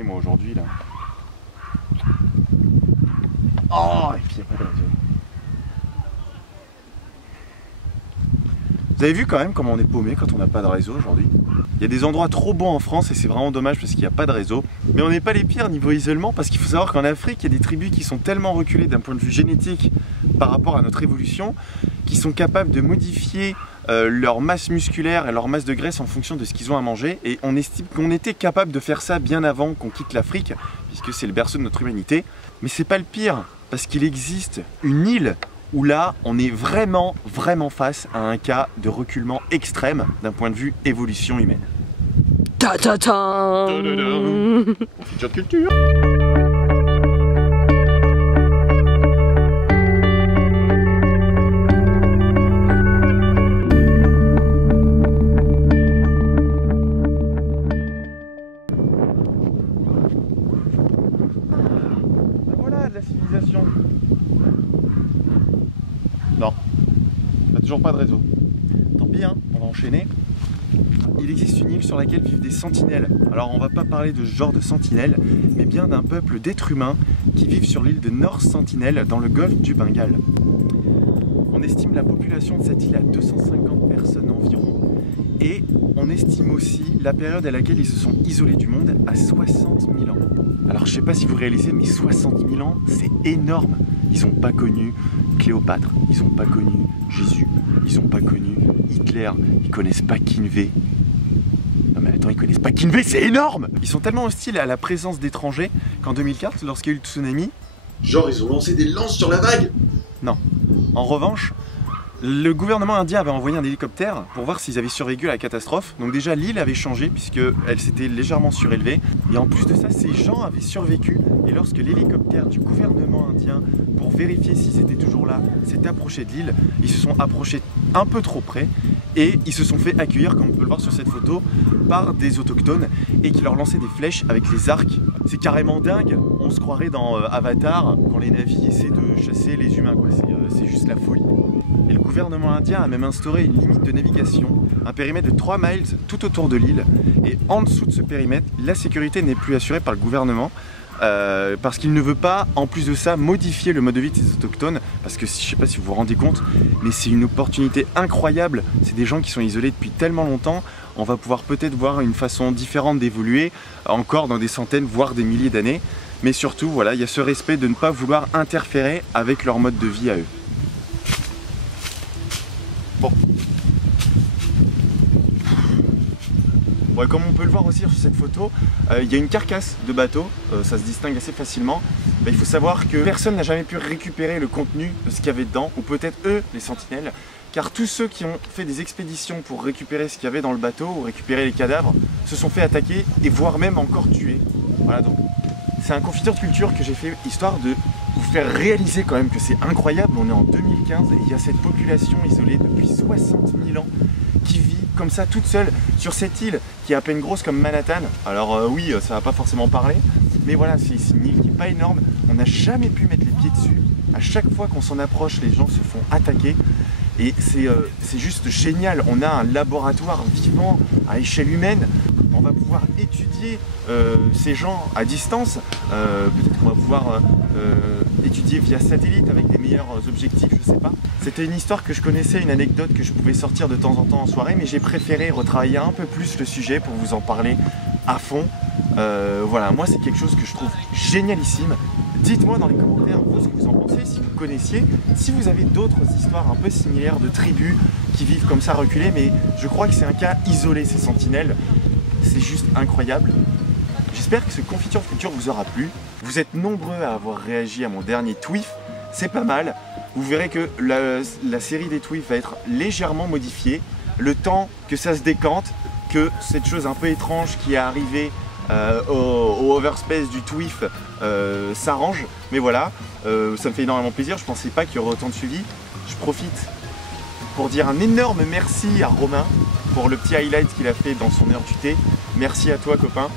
paumé moi aujourd'hui là. Oh, et puis il n'y a pas de réseau. Vous avez vu quand même comment on est paumé quand on n'a pas de réseau aujourd'hui? Il y a des endroits trop beaux en France et c'est vraiment dommage parce qu'il n'y a pas de réseau. Mais on n'est pas les pires niveau isolement parce qu'il faut savoir qu'en Afrique, il y a des tribus qui sont tellement reculées d'un point de vue génétique par rapport à notre évolution, qui sont capables de modifier leur masse musculaire et leur masse de graisse en fonction de ce qu'ils ont à manger. Et on estime qu'on était capable de faire ça bien avant qu'on quitte l'Afrique, puisque c'est le berceau de notre humanité. Mais c'est pas le pire, parce qu'il existe une île où là, on est vraiment face à un cas de reculement extrême d'un point de vue évolution humaine. Ta-ta-ta. Future de culture. Voilà de la civilisation. Non, toujours pas de réseau. Tant pis, hein, on va enchaîner. Il existe une île sur laquelle vivent des sentinelles. Alors on va pas parler de ce genre de sentinelles, mais bien d'un peuple d'êtres humains qui vivent sur l'île de North Sentinel dans le golfe du Bengale. On estime la population de cette île à 250 personnes environ, et on estime aussi la période à laquelle ils se sont isolés du monde à 60 000 ans. Alors je sais pas si vous réalisez, mais 60 000 ans, c'est énorme. Ils n'ont pas connu Cléopâtre, ils n'ont pas connu Jésus, ils n'ont pas connu Hitler, ils connaissent pas Kinvey. Non mais attends, ils connaissent pas Kinvey, c'est énorme! Ils sont tellement hostiles à la présence d'étrangers qu'en 2004, lorsqu'il y a eu le tsunami... Genre ils ont lancé des lances sur la vague? Non. En revanche, le gouvernement indien avait envoyé un hélicoptère pour voir s'ils avaient survécu à la catastrophe. Donc déjà l'île avait changé puisqu'elle s'était légèrement surélevée. Et en plus de ça, ces gens avaient survécu. Et lorsque l'hélicoptère du gouvernement indien, pour vérifier s'ils étaient toujours là, s'est approché de l'île, ils se sont approchés un peu trop près. Et ils se sont fait accueillir, comme on peut le voir sur cette photo, par des autochtones et qui leur lançaient des flèches avec les arcs. C'est carrément dingue. On se croirait dans Avatar quand les navis essaient de chasser les humains, quoi. C'est juste la folie. Et le gouvernement indien a même instauré une limite de navigation, un périmètre de 3 miles tout autour de l'île. Et en dessous de ce périmètre, la sécurité n'est plus assurée par le gouvernement parce qu'il ne veut pas, en plus de ça, modifier le mode de vie de ces autochtones. Parce que je ne sais pas si vous vous rendez compte, mais c'est une opportunité incroyable. C'est des gens qui sont isolés depuis tellement longtemps. On va pouvoir peut-être voir une façon différente d'évoluer, encore dans des centaines, voire des milliers d'années. Mais surtout, voilà, il y a ce respect de ne pas vouloir interférer avec leur mode de vie à eux. Bon. Ouais, comme on peut le voir aussi sur cette photo, il y a une carcasse de bateau, ça se distingue assez facilement. Il faut savoir que personne n'a jamais pu récupérer le contenu de ce qu'il y avait dedans, ou peut-être eux, les sentinelles, car tous ceux qui ont fait des expéditions pour récupérer ce qu'il y avait dans le bateau, ou récupérer les cadavres, se sont fait attaquer, et voire même encore tuer. Voilà, donc c'est un confiture de culture que j'ai fait, histoire de vous faire réaliser quand même que c'est incroyable. On est en 2015 et il y a cette population isolée depuis 60 000 ans qui vit comme ça toute seule sur cette île qui est à peine grosse comme Manhattan. Alors oui, ça va pas forcément parler, mais voilà, c'est une île qui est pas énorme. On n'a jamais pu mettre les pieds dessus. À chaque fois qu'on s'en approche, les gens se font attaquer. Et c'est juste génial. On a un laboratoire vivant à échelle humaine. On va pouvoir étudier ces gens à distance. Peut-être qu'on va pouvoir étudier via satellite avec des meilleurs objectifs, je sais pas. C'était une histoire que je connaissais, une anecdote que je pouvais sortir de temps en temps en soirée, mais j'ai préféré retravailler un peu plus le sujet pour vous en parler à fond. Voilà, moi c'est quelque chose que je trouve génialissime. Dites-moi dans les commentaires vous ce que vous en pensez, si vous connaissiez, si vous avez d'autres histoires un peu similaires de tribus qui vivent comme ça reculées, mais je crois que c'est un cas isolé ces sentinelles. C'est juste incroyable. J'espère que ce confiture culture vous aura plu. Vous êtes nombreux à avoir réagi à mon dernier tweet, c'est pas mal. Vous verrez que la série des tweets va être légèrement modifiée. Le temps que ça se décante, que cette chose un peu étrange qui est arrivée au overspace du Twif s'arrange. Mais voilà, ça me fait énormément plaisir. Je pensais pas qu'il y aurait autant de suivi. Je profite pour dire un énorme merci à Romain pour le petit highlight qu'il a fait dans son heure du thé. Merci à toi copain.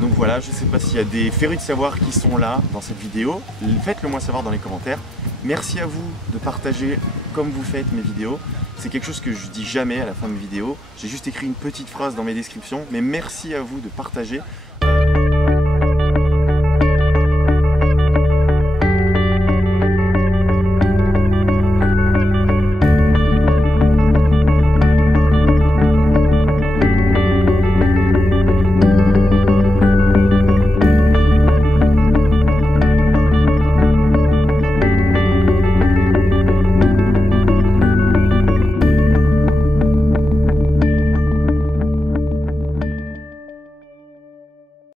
Donc voilà, je sais pas s'il y a des férus de savoir qui sont là dans cette vidéo. Faites-le moi savoir dans les commentaires. Merci à vous de partager comme vous faites mes vidéos. C'est quelque chose que je dis jamais à la fin de mes vidéos. J'ai juste écrit une petite phrase dans mes descriptions, mais merci à vous de partager.